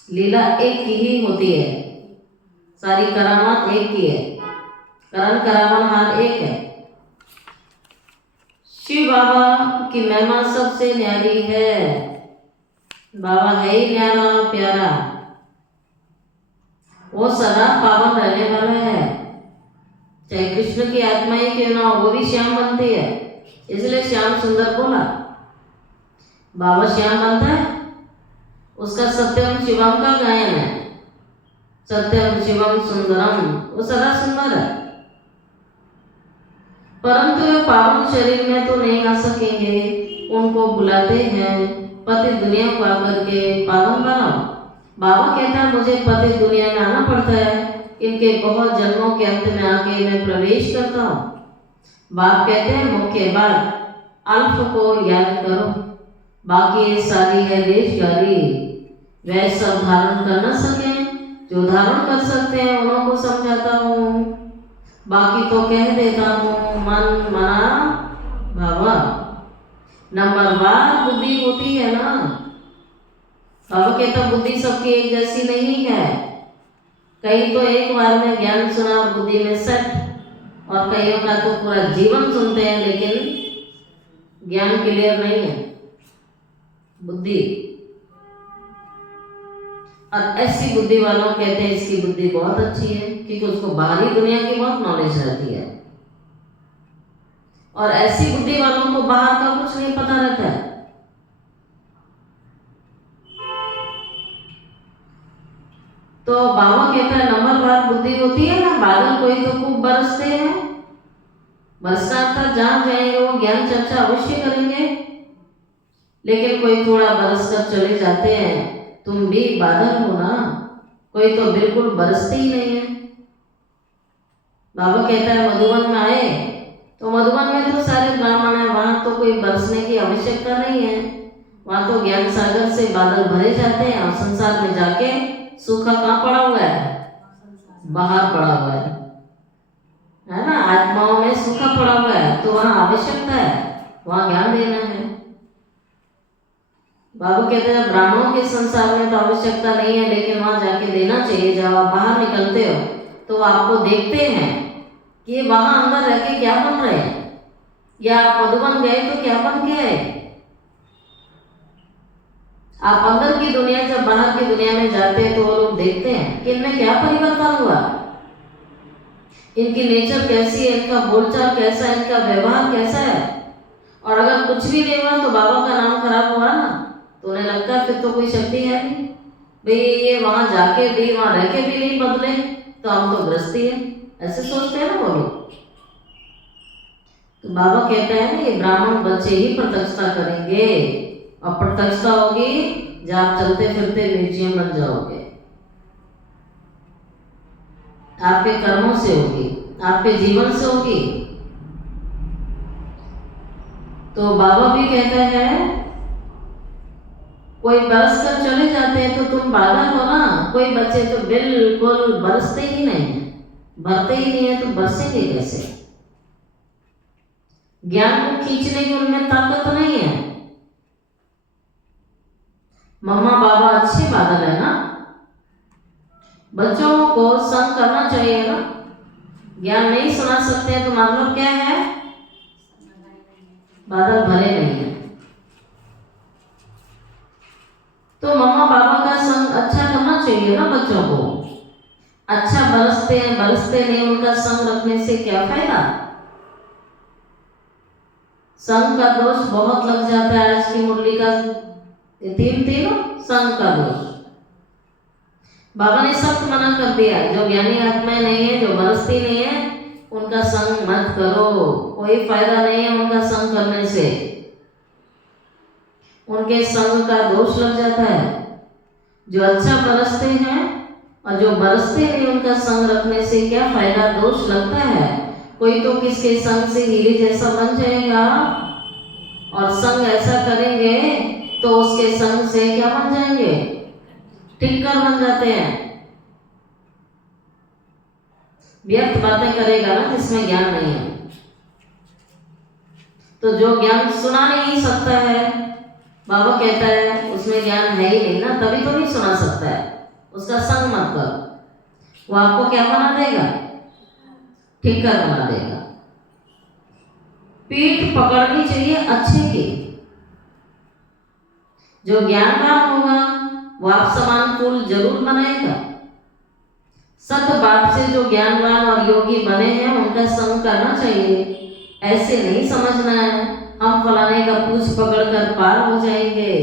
लीला एक ही होती है। सारी करामात एक ही है, करण करावनहार एक है। शिव बाबा की महिमा सबसे न्यारी है। बाबा है ही न्यारा प्यारा, वो सदा पावन रहने वाला है। चाहे कृष्ण की आत्माएं क्यों ना हो, वो भी श्याम बनती है। इसलिए श्याम सुंदर बोला। बाबा श्याम बनता है, उसका सत्यम शिवम का गायन है। सत्यम शिवम सुंदरम, वो सदा सुंदर है। परंतु वे पावन शरीर में तो नहीं आ सकेंगे। उनको बुलाते हैं पति दुनिया को आकर के पावन बनाओ। बाबा कहता है मुझे पति दुनिया में आना पड़ता है। इनके बहुत जन्मों के अंत में आके मैं प्रवेश करता हूँ। बाप कहते हैं मुख्य बात अल्फ को याद करो, बाकी सारी है देशगारी। वह सब धारण कर न सके, जो धारण कर सकते हैं उन्हों को समझाता हूँ। बाकी तो कह देता हूँ मन मना भावा। नंबरवार बुद्धि होती है ना। बाबा कहता बुद्धि सबकी एक जैसी नहीं है। कई तो एक बार में ज्ञान सुना और बुद्धि में सेट, और कईयों का तो पूरा जीवन सुनते हैं लेकिन ज्ञान क्लियर नहीं है, बुद्धि। और ऐसी बुद्धि वालों कहते हैं इसकी बुद्धि बहुत अच्छी है, क्योंकि उसको बाहरी दुनिया की बहुत नॉलेज रहती है, और ऐसी बुद्धि वालों को बाहर का कुछ नहीं पता रहता है। तो बाबा कहता है नंबरवार बुद्धि होती है ना, बादल कोई तो खूब बरसते हैं, बरसात का जहां जाएंगे वो ज्ञान चर्चा अवश्य करेंगे, लेकिन कोई थोड़ा बरस कर चले जाते हैं। तुम भी बादल हो ना, कोई तो बिल्कुल बरसते ही नहीं है। बाबा कहता है मधुबन में आए तो मधुबन में तो सारे ब्राह्मण है, वहां तो कोई बरसने की आवश्यकता नहीं है, वहां तो ज्ञान सागर से बादल भरे जाते हैं, और संसार में जाके सूखा कहाँ पड़ा हुआ है, बाहर पड़ा हुआ है ना, आत्माओं में सूखा पड़ा हुआ है, तो वहां आवश्यकता है, वहां ज्ञान देना है। बाबू कहते हैं ब्राह्मणों के संसार में तो आवश्यकता नहीं है, लेकिन वहां जाके देना चाहिए। जब आप बाहर निकलते हो तो आपको देखते हैं कि वहां अंदर रह के क्या बन रहे हैं, या आप मधुबन गए तो क्या बन के आए। आप अंदर की दुनिया, जब बाहर की दुनिया में जाते हैं तो वो लोग देखते हैं कि इनमें क्या परिवर्तन हुआ, इनकी नेचर कैसी है, इनका बोलचाल कैसा है, इनका व्यवहार कैसा है। और अगर कुछ भी नहीं हुआ तो बाबा का नाम खराब हुआ ना, तो उन्हें लगता है फिर तो कोई शक्ति है नहीं भाई, ये वहां जाके भी, वहां रह के भी नहीं बदले तो हम तो गृहस्थी है, ऐसे सोचते हैं ना वो लोग। तो बाबा कहते हैं ना ये ब्राह्मण बच्चे ही प्रत्यक्षता करेंगे, और प्रत्यक्षता होगी जब आप चलते फिरते म्यूजियम बन जाओगे, आपके कर्मों से होगी, आपके जीवन से होगी। तो बाबा भी कहते हैं कोई बरस कर चले जाते हैं तो तुम बादल हो ना, कोई बच्चे तो बिल्कुल बरसते ही नहीं है, भरते ही नहीं है, तो बरसेंगे कैसे। ज्ञान को खींचने की उनमें ताकत नहीं है। मम्मा बाबा अच्छे बादल है ना, बच्चों को संग करना चाहिए ना, ज्ञान नहीं सुना सकते हैं तो मतलब क्या है, बादल भरे नहीं है। तो मम्मा बाबा का संग अच्छा करना चाहिए ना बच्चों को। अच्छा बरसते हैं बरसते नहीं, उनका संग रखने से क्या फायदा। संग का दोष बहुत लग जाता है। आज की मुरली का थीम थी ना, संग का दोष। बाबा ने सख्त मना कर दिया, जो ज्ञानी आत्माएं नहीं है, जो बरसती नहीं है, उनका संग मत करो, कोई फायदा नहीं है उनका संग करने से, उनके संग का दोष लग जाता है। जो अच्छा बरसते हैं और जो बरसते नहीं, उनका संग रखने से क्या फायदा, दोष लगता है। कोई तो किसके संग से हीरे जैसा बन जाएगा, और संग ऐसा करेंगे तो उसके संग से क्या बन जाएंगे, टिक्कर बन जाते हैं। व्यर्थ बातें करेगा ना जिसमें ज्ञान नहीं है। तो जो ज्ञान सुना नहीं सकता है, बाबा कहता है उसमें ज्ञान है ही नहीं ना, तभी तो नहीं सुना सकता है। उसका संग मत करो, वो आपको क्या बना देगा, टिक्कर बना देगा। पीठ पकड़नी चाहिए अच्छे की। जो ज्ञानवान होगा वो आप समान फूल जरूर बनाएगा। सत बात से जो ज्ञानवान और योगी बने हैं उनका संग करना चाहिए। ऐसे नहीं समझना है हम फलाने का पूछ पकड़ कर पार हो जाएंगे।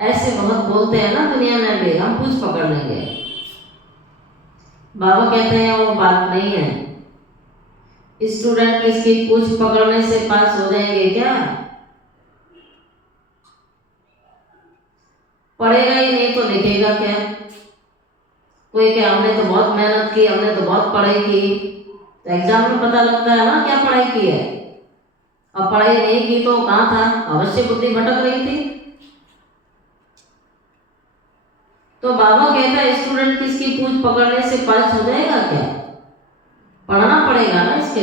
ऐसे बहुत बोलते हैं ना दुनिया में भी, हम पूछ पकड़ लेंगे। बाबा कहते हैं वो बात नहीं है। स्टूडेंट किसकी पूछ पकड़ने से पास हो जाएंगे क्या? पढ़ेगा ही नहीं तो लिखेगा क्या? कोई क्या हमने तो बहुत मेहनत की, हमने तो बहुत पढ़ाई की, तो एग्जाम में पता लगता है ना क्या पढ़ाई की है। और पढ़ाई नहीं की तो कहाँ था, अवश्य बुद्धि भटक रही थी। तो बाबा कहता है स्टूडेंट किसकी पूछ पकड़ने से पास हो जाएगा क्या? पढ़ना पड़ेगा ना इसके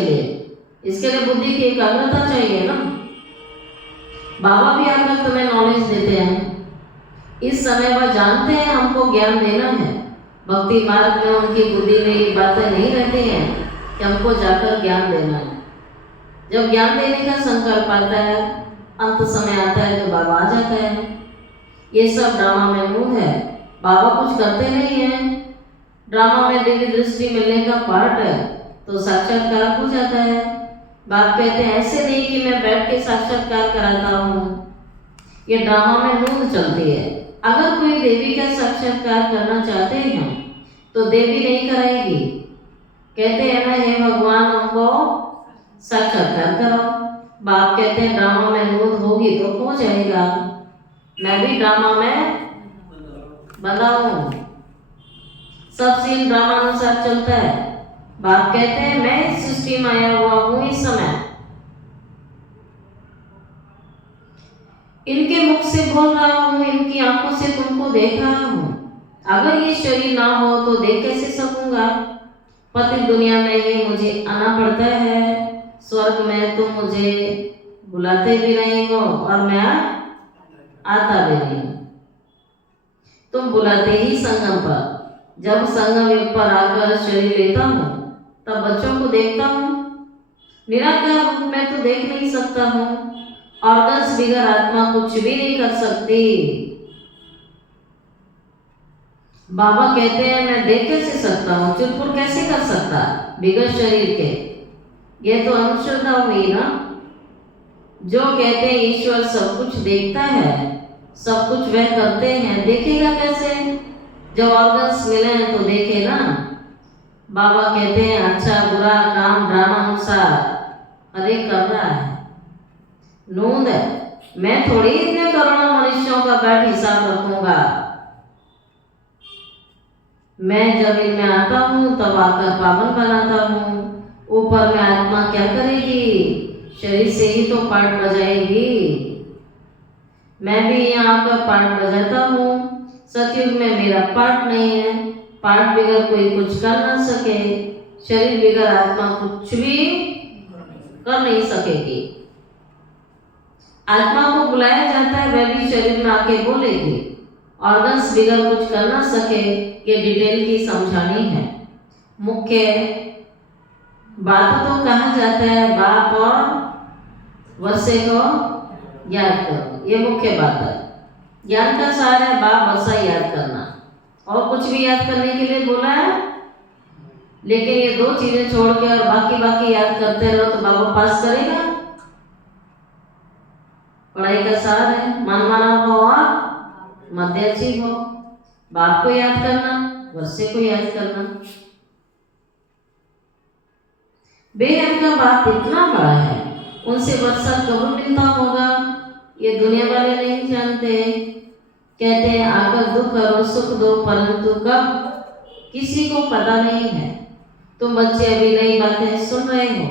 लिए बुद्धि की एकाग्रता चाहिए ना। बाबा भी अगर तुम्हें नॉलेज देते हैं, इस समय वह जानते हैं हमको ज्ञान देना है, भक्ति मार्ग में उनकी बुद्धि में ये बातें नहीं रहती हैं कि हमको जाकर ज्ञान देना है। जब ज्ञान देने का संकल्प आता है, अंत समय आता है तो बाबा आ जाता है। ये सब ड्रामा में मूल है, बाबा कुछ करते नहीं हैं। ड्रामा में दिव्य दृष्टि मिलने का पार्ट है तो साक्षात्कार हो जाता है। बाप कहते हैं ऐसे नहीं कि मैं बैठ के साक्षात्कार कराता हूँ, ये ड्रामा में नूंद चलती है। अगर कोई देवी का साक्षात्कार करना चाहते हैं तो देवी नहीं कराएगी, कहते हैं ना हे भगवान हमको साक्षात्कार करो। बाप कहते हैं ड्रामा में नूंद होगी तो हो जाएगा। मैं भी ड्रामा में बंधा हूँ, सब सीन ड्रामा अनुसार चलता है। बाप कहते हैं मैं इस सृष्टि में आया हुआ हूँ इस समय, इनके मुख से बोल रहा हूँ, इनकी आंखों से तुमको देख रहा हूँ। अगर ये शरीर ना हो तो देख कैसे सकूंगा। पति दुनिया में ही मुझे आना पड़ता है, स्वर्ग में तुम मुझे बुलाते भी नहीं हो और मैं आता भी नहीं। तुम बुलाते ही संगम पर, जब संगम युग पर आकर शरीर लेता हूँ तब बच्चों को देखता हूँ। निराकार रूप में तो देख नहीं सकता हूँ, ऑर्गन्स बिगर आत्मा कुछ भी नहीं कर सकती। बाबा कहते हैं मैं देख कैसे सकता हूँ, चुरपुर कैसे कर सकता बिगर शरीर के। ये तो अंधश्रद्धा हुई ना। जो कहते हैं ईश्वर सब कुछ देखता है, सब कुछ वह करते हैं, देखेगा कैसे? जब ऑर्गन्स मिले हैं तो देखे ना। बाबा कहते हैं अच्छा बुरा काम ड्रामा अनुसार अरे कर रहा है, नूंद है। मैं थोड़ी इतने करोड़ों मनुष्यों का बैठ हिसाब रखूंगा। मैं जब इनमें आता हूँ तब आकर पावन बनाता हूँ। ऊपर में आत्मा क्या करेगी, शरीर से ही तो पाठ बजाएगी। मैं भी यहाँ आकर पाठ बजाता हूँ। सतयुग में मेरा पाठ नहीं है, पाठ बिगर कोई कुछ कर ना सके, शरीर बिगर आत्मा कुछ भी कर नहीं सकेगी। आत्मा को बुलाया जाता है, वह भी शरीर में आके बोलेगी। ऑर्गन्स बिगर कुछ कर ना सके, ये डिटेल की समझानी है। मुख्य बात तो कहा जाता है बाप और वर्षे को याद करो, ये मुख्य बात है। ज्ञान का सार है बाप वर्षा याद करना, और कुछ भी याद करने के लिए बोला है। लेकिन ये दो चीजें छोड़ के और बाकी याद करते रहो तो बाबा पास करेगा। पढ़ाई का सार है मन माना हो और मध्याची हो। बाप को याद करना, वर्षे को याद करना। बेहद का बाप इतना बड़ा है, उनसे वर्षा कब मिलता होगा ये दुनिया वाले नहीं जानते। कहते हैं आकर दुख और सुख दो, परंतु कब किसी को पता नहीं है। तुम बच्चे अभी नई बातें सुन रहे हो,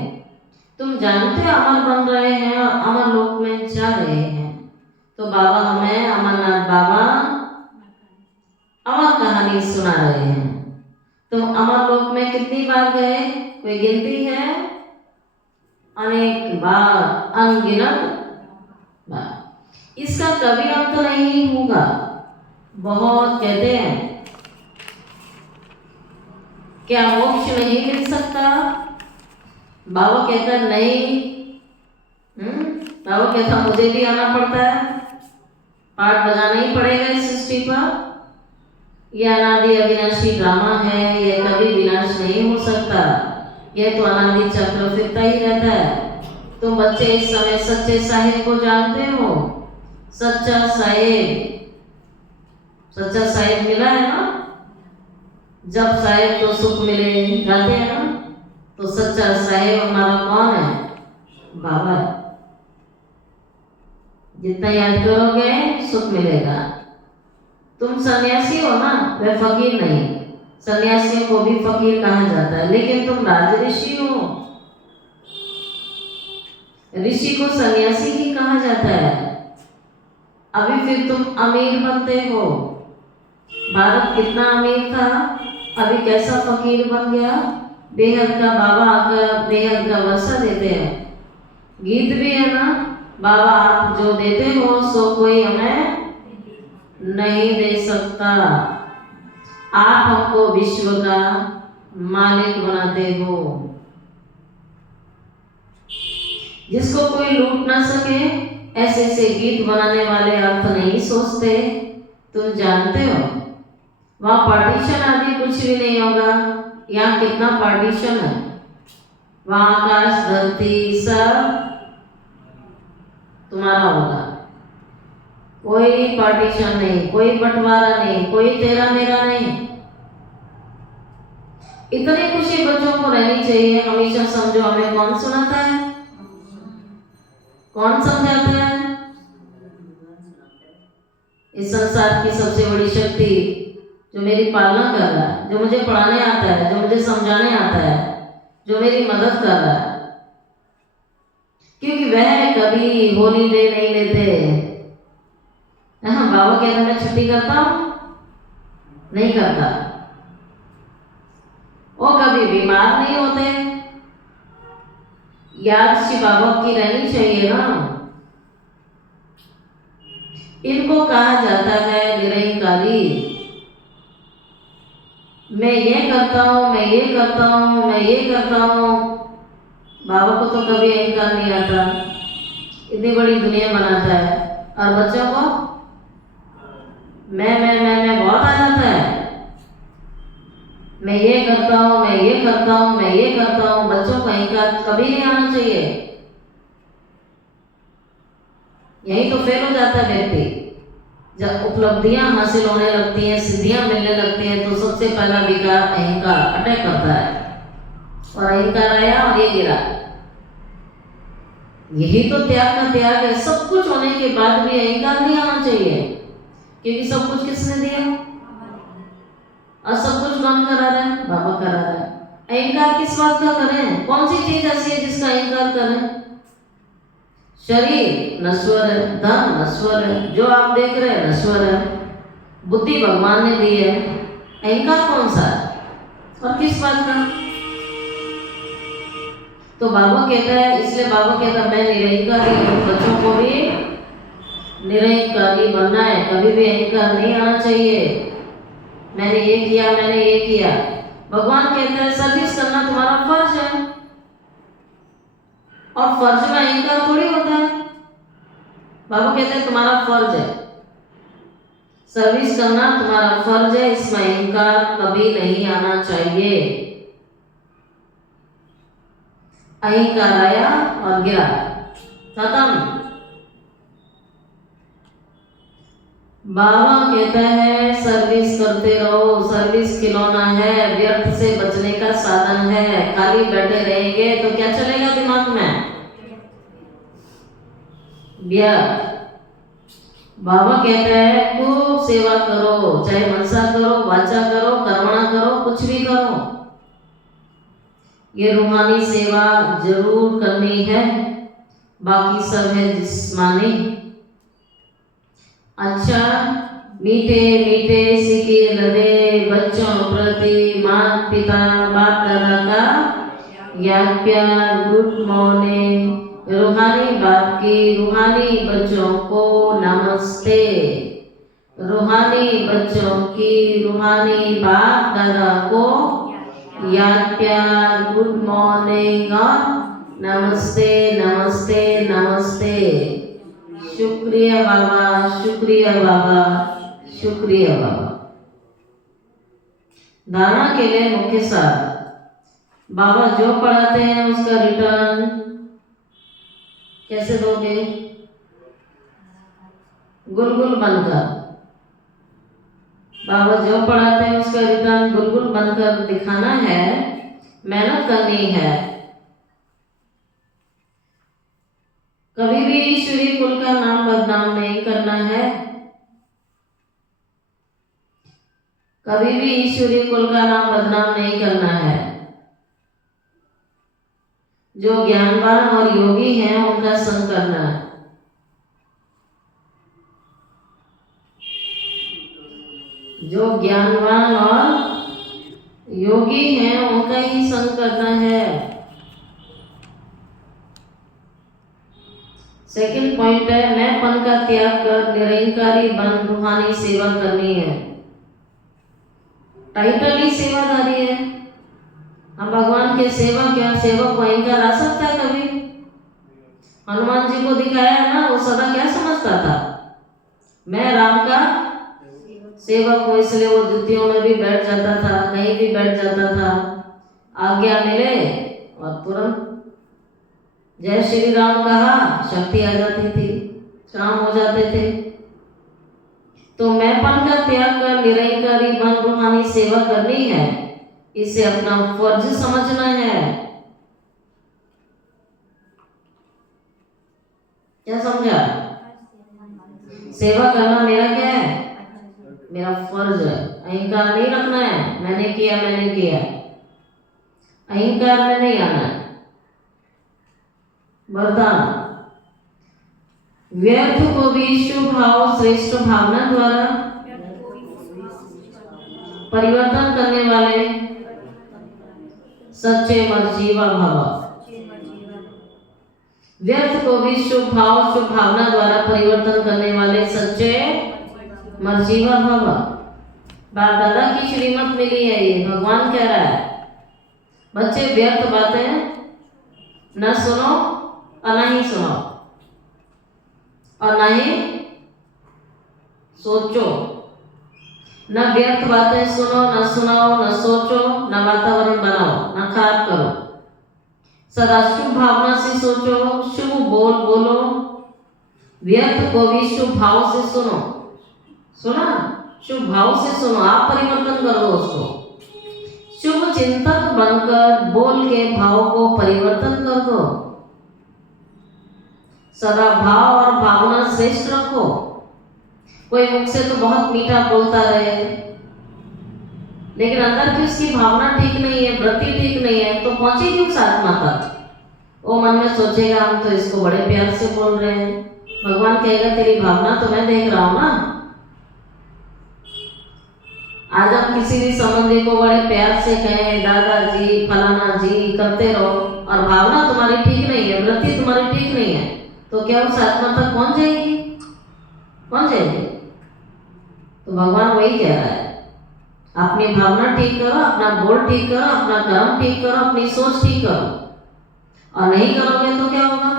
तुम जानते अमर बन रहे हैं और अमर लोक में जा रहे हैं। तो बाबा हमें अमरनाथ बाबा अमर कहानी सुना रहे हैं। तुम अमर लोक में कितनी बार गए, कोई गिनती है? अनेक बार, अनगिनत बार। इसका कभी अंत नहीं होगा। बहुत कहते हैं क्या मोक्ष नहीं मिल सकता? बाबा कहता नहीं। बाबा कहता मुझे भी आना पड़ता है, पाठ बजाना ही पड़ेगा इस सृष्टि पर। यह अनादि अविनाशी ड्रामा है, यह कभी विनाश नहीं हो सकता। यह तो अनादि चक्र फिरता ही रहता है। तुम बच्चे इस समय सच्चे साहिब को जानते हो। सच्चा साहिब मिला है ना। जब साहिब तो सुख मिले गाते हैं ना, तो सच्चा साहिब हमारा कौन है? बाबा है। जितना याद करोगे सुख मिलेगा। तुम सन्यासी हो ना, वह फकीर नहीं। सन्यासियों को भी फकीर कहा जाता है, लेकिन तुम राज ऋषि हो। ऋषि को सन्यासी ही कहा जाता है। अभी फिर तुम अमीर बनते हो। भारत कितना अमीर था, अभी कैसा फकीर बन गया। बेहद का बाबा आकर बेहद का वर्षा देते हैं। गीत भी है ना, बाबा आप जो देते हो सो कोई हमें नहीं दे सकता। आप हमको विश्व का मालिक बनाते हो, जिसको कोई लूट ना सके, ऐसे ऐसे गीत बनाने वाले अर्थ नहीं सोचते। तुम जानते हो वहाँ पार्टीशन आदि कुछ भी नहीं होगा। यहाँ कितना पार्टीशन है, वहाँ आकाश धरती सब तुम्हारा होगा, कोई पार्टीशन नहीं, कोई बंटवारा नहीं, कोई तेरा मेरा नहीं। इतनी खुशी बच्चों को रहनी चाहिए। हमेशा समझो, हमें कौन सुनाता है, कौन समझाता है? इस संसार की सबसे बड़ी शक्ति जो मेरी पालना कर रहा है, जो मुझे पढ़ाने आता है, जो मुझे समझाने आता है, जो मेरी मदद कर रहा है, क्योंकि वह कभी हॉलीडे नहीं लेते। बाबा कहते हैं मैं छुट्टी करता हूँ, नहीं करता। वो कभी बीमार नहीं होते। याद श्री बाबा की रहनी चाहिए ना। इनको कहा जाता है निरंकारी। मैं ये करता हूँ, मैं ये करता हूँ, मैं ये करता हूँ। बाबा को तो कभी अहंकार नहीं आता, इतनी बड़ी दुनिया बनाता है। और बच्चों को मैं बहुत आ जाता है। मैं ये करता हूँ, मैं ये करता हूँ, मैं ये करता हूँ। बच्चों को अहंकार कभी नहीं आना चाहिए। यही तो फेल हो जाता है व्यक्ति। जब उपलब्धियां हासिल होने लगती हैं, सिद्धियां मिलने लगती हैं, तो सबसे पहला विकार अहंकार अटैक करता है। और अहंकार आया और ये गिरा। यही तो त्याग का त्याग है। सब कुछ होने के बाद भी अहंकार नहीं आना चाहिए, क्योंकि सब कुछ किसने दिया और सब कुछ कौन करा रहा है? बाबा करा रहा है। अहंकार किस बात का करें? कौन सी चीज ऐसी है जिसका अहंकार करें? शरीर नश्वर है, धन नश्वर है, जो आप देख रहे हैं नश्वर है, बुद्धि भगवान ने दी है। अहंकार कौन सा और किस बात का? तो बाबा कहता है, इसलिए बाबा कहता है मैं निरंकारी हूँ। बच्चों को भी निरंकारी बनना है, कभी भी अहंकार नहीं आना चाहिए। मैंने ये किया, मैंने ये किया। भगवान कहता है सर्विस करना तुम्हारा फर्ज है, और फर्ज में अहंकार थोड़ी होता है। बाबा कहते हैं तुम्हारा फर्ज है, सर्विस करना तुम्हारा फर्ज है, इसमें अहंकार कभी नहीं आना चाहिए। अहंकार आया और गिरा, खत्म। बाबा कहता है सर्विस करते रहो। सर्विस खिलौना है, व्यर्थ से बचने का साधन है। खाली बैठे रहेंगे तो क्या चलेगा दिमाग में? व्यर्थ। बाबा कहता है खूब सेवा करो, चाहे मनसा करो, वाचा करो, कर्मणा करो, कुछ भी करो। ये रूहानी सेवा जरूर करनी है, बाकी सब है जिस्मानी। अच्छा, मीठे मीठे सिके लदे बच्चों प्रति माता पिता बाप दादा का याद प्यार, गुड मॉर्निंग। रूहानी बाप की रूहानी बच्चों को नमस्ते। रूहानी बच्चों की रूहानी बाप दादा को याद प्यार, गुड मॉर्निंग और नमस्ते नमस्ते नमस्ते। शुक्रिया बाबा, शुक्रिया बाबा, शुक्रिया बाबा। धारणा के लिए मुख्य सार। बाबा जो पढ़ाते हैं उसका रिटर्न कैसे दोगे? गुलगुल बनकर। बाबा जो पढ़ाते हैं उसका रिटर्न गुलगुल बनकर दिखाना है, मेहनत करनी है। कभी भी ईश्वरी कुल का नाम बदनाम नहीं करना है। कभी भी ईश्वरी कुल का नाम बदनाम नहीं करना है। जो ज्ञानवान और योगी हैं उनका संग करना है। जो ज्ञानवान और योगी हैं उनका ही संग करना है। सेकंड पॉइंट है मैंपन का त्याग कर निरंकारी बन रूहानी सेवा करनी है। टाइटल ही सेवाधारी है। हम भगवान के सेवक या सेवक को अहंकार आ सकता है कभी? हनुमान जी को दिखाया है ना, वो सदा क्या समझता था? मैं राम का सेवक हूँ, इसलिए वो जुतियों में भी बैठ जाता था, कहीं भी बैठ जाता था, आज्ञा मिले और तुरंत जय श्री राम कहा, शक्ति आ जाती थी, काम हो जाते थे। तो मैंपन का त्याग कर निरंकारी बन रूहानी सेवा करनी है, इसे अपना फर्ज समझना है। क्या समझा? सेवा करना मेरा क्या है? मेरा फर्ज है। अहंकार नहीं रखना है, मैंने किया। अहंकार में नहीं आना है। वरदान, व्यर्थ को भी शुभ भाव श्रेष्ठ भावना द्वारा परिवर्तन करने वाले सच्चे मर्जीवा भव। व्यर्थ को भी शुभ भाव शुभ भावना द्वारा परिवर्तन करने वाले सच्चे मर्जीवा भव। बाप दादा की श्रीमत मिली है, ये भगवान कह रहा है। बच्चे व्यर्थ बातें न सुनो और न ही सुनो और न ही सोचो। न व्यर्थ बातें सुनो, न सुनाओ, न सोचो, न वातावरण बनाओ, न खराब करो। सदा शुभ भावना से सोचो, शुभ बोलो। व्यर्थ को भी शुभ भाव से सुनो। सुना? शुभ भाव से सुनो, आप परिवर्तन कर दो उसको। शुभ चिंतक बनकर बोल के भाव को परिवर्तन कर दो। सदा भाव और भावना श्रेष्ठ रखो। कोई मुख से तो बहुत मीठा बोलता रहे, लेकिन अंदर की उसकी भावना ठीक नहीं है, वृत्ति ठीक नहीं है, तो पहुंचेगी उस आत्मा तक। वो मन में सोचेगा हम तो इसको बड़े प्यार से बोल रहे हैं। भगवान कहेगा तेरी भावना तो मैं देख रहा हूं ना। आज हम किसी भी संबंधी को बड़े प्यार से कहें दादाजी फलाना जी करते रहो और भावना तुम्हारी ठीक नहीं है, वृत्ति तुम्हारी ठीक नहीं है, तो क्या उस आत्मा तक पहुंच जाएगी? पहुंच जाएगी। तो भगवान वही कह रहा है, अपनी भावना ठीक करो, अपना बोल ठीक करो, अपना कर्म ठीक करो, अपनी सोच ठीक करो। और नहीं करोगे तो क्या होगा?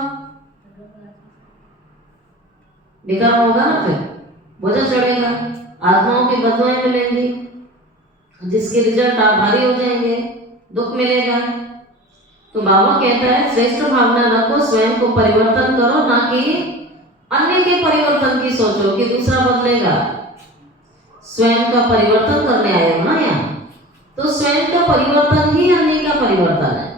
बेकार होगा ना, फिर बोझा चढ़ेगा, आत्माओं की बदुआएं मिलेंगी, जिसके रिजल्ट आप भारी हो जाएंगे, दुख मिलेगा। तो बाबा कहता है श्रेष्ठ भावना रखो, स्वयं को परिवर्तन करो, ना कि अन्य के परिवर्तन की सोचो कि दूसरा बदलेगा। स्वयं का परिवर्तन करने आए हो ना यहाँ, तो स्वयं का परिवर्तन ही अन्य का परिवर्तन है।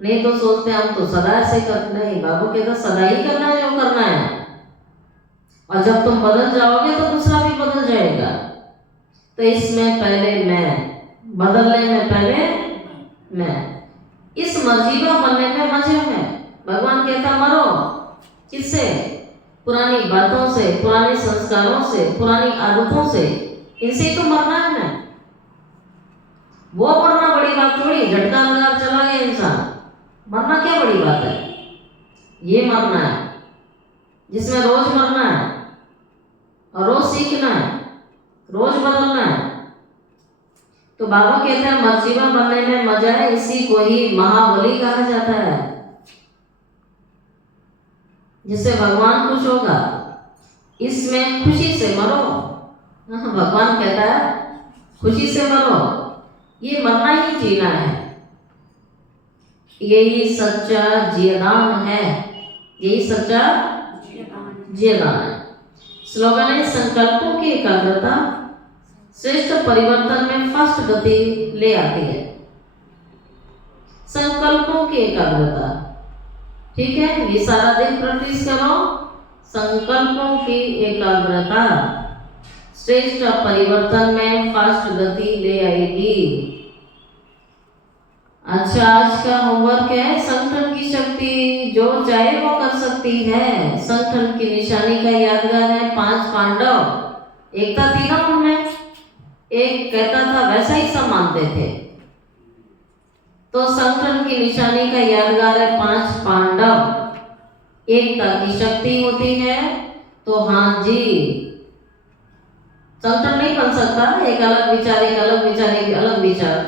नहीं तो सोचते हम तो सदा ऐसे करते नहीं। बाबू कहता सदा ही करना है जो करना है, और जब तुम बदल जाओगे तो दूसरा भी बदल जाएगा। तो इसमें पहले मैं, बदलने में पहले मैं। इस मर्जीवा बनने में मजे है। भगवान कहता मरो किससे? पुरानी बातों से, पुराने संस्कारों से, पुरानी आदतों से। इनसे ही तो मरना है ना। वो मरना बड़ी बात थोड़ी, झटका लगा चला गया इंसान, मरना क्या बड़ी बात है? ये मरना है जिसमें रोज मरना है और रोज सीखना है, रोज बदलना है। तो बाबा कहते हैं मर्जीवा बनने में मजा है, इसी को ही महाबली कहा जाता है, जिससे भगवान खुश होगा। इसमें खुशी से मरो। भगवान कहता है खुशी से मरो, ये मरना ही जीना है, यही सच्चा जीवदान है, यही सच्चा जीवदान है। स्लोगन है संकल्पों की एकाग्रता श्रेष्ठ परिवर्तन में फर्स्ट गति ले आती है। संकल्पों की एकाग्रता, ठीक है, ये सारा दिन प्रैक्टिस करो। संकल्पों की एकाग्रता श्रेष्ठ परिवर्तन में फर्स्ट गति ले आएगी। अच्छा, आज का होमवर्क है संगठन की शक्ति जो चाहे वो कर सकती है। संगठन की निशानी का यादगार है 5 पांडव। एकता थी ना उनमें, एक कहता था वैसा ही सब मानते थे। तो संगठन की निशानी का यादगार है 5 पांडव। एकता की शक्ति होती है। तो हाँ जी, संगठन नहीं बन सकता, एक अलग विचार, एक अलग विचार, एक अलग विचार।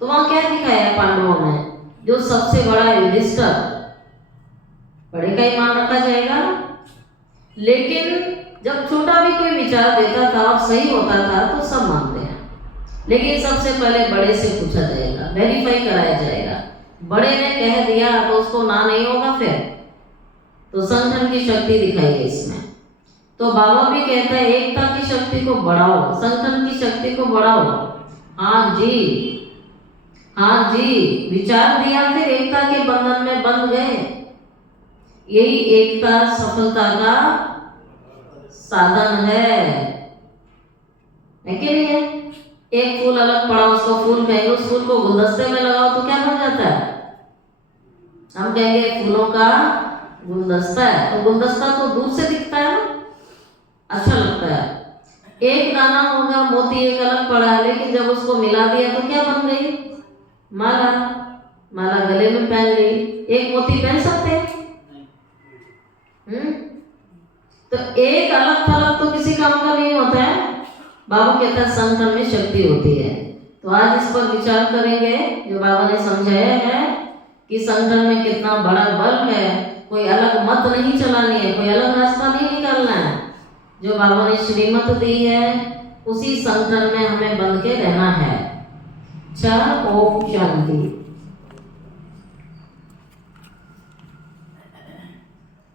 तो वहां क्या दिखाया पांडवों में, जो सबसे बड़ा युधिष्ठिर, बड़े का ही मान रखा जाएगा। लेकिन जब छोटा भी कोई विचार देता था और सही होता था तो सब मानते हैं, लेकिन सबसे पहले बड़े से पूछा जाएगा, वेरीफाई कराया जाएगा। बड़े ने कह दिया तो उसको ना नहीं होगा फिर। तो संगठन की शक्ति दिखाई है इसमें। तो बाबा भी कहता है एकता की शक्ति को बढ़ाओ, संगठन की शक्ति को बढ़ाओ। हाँ जी, हाँ जी, विचार दिया फिर एकता के बंधन में बंध गए। यही एकता सफलता का साधन है कि नहीं है? एक फूल अलग पड़ा, उसको फूल कहेंगे, उस फूल को गुलदस्ते में लगाओ तो क्या बन जाता है? हम कहेंगे फूलों का गुलदस्ता है, तो गुलदस्ता तो दूर से दिखता है ना, अच्छा लगता है। एक दाना होगा, मोती एक अलग पड़ा है, लेकिन जब उसको मिला दिया तो क्या बन गई? माला। माला गले में पहन ली। एक मोती पहन सकते हैं? तो एक अलग थलग तो किसी काम का नहीं होता है। बाबा कहता है संगठन में शक्ति होती है। तो आज इस पर विचार करेंगे, जो बाबा ने समझाया है कि संगठन में कितना बड़ा बल है। कोई अलग मत नहीं चलानी है, कोई अलग रास्ता नहीं निकालना है। जो बाबा ने श्रीमत दी है उसी संगठन में हमें बंध के रहना है। ओम शांति।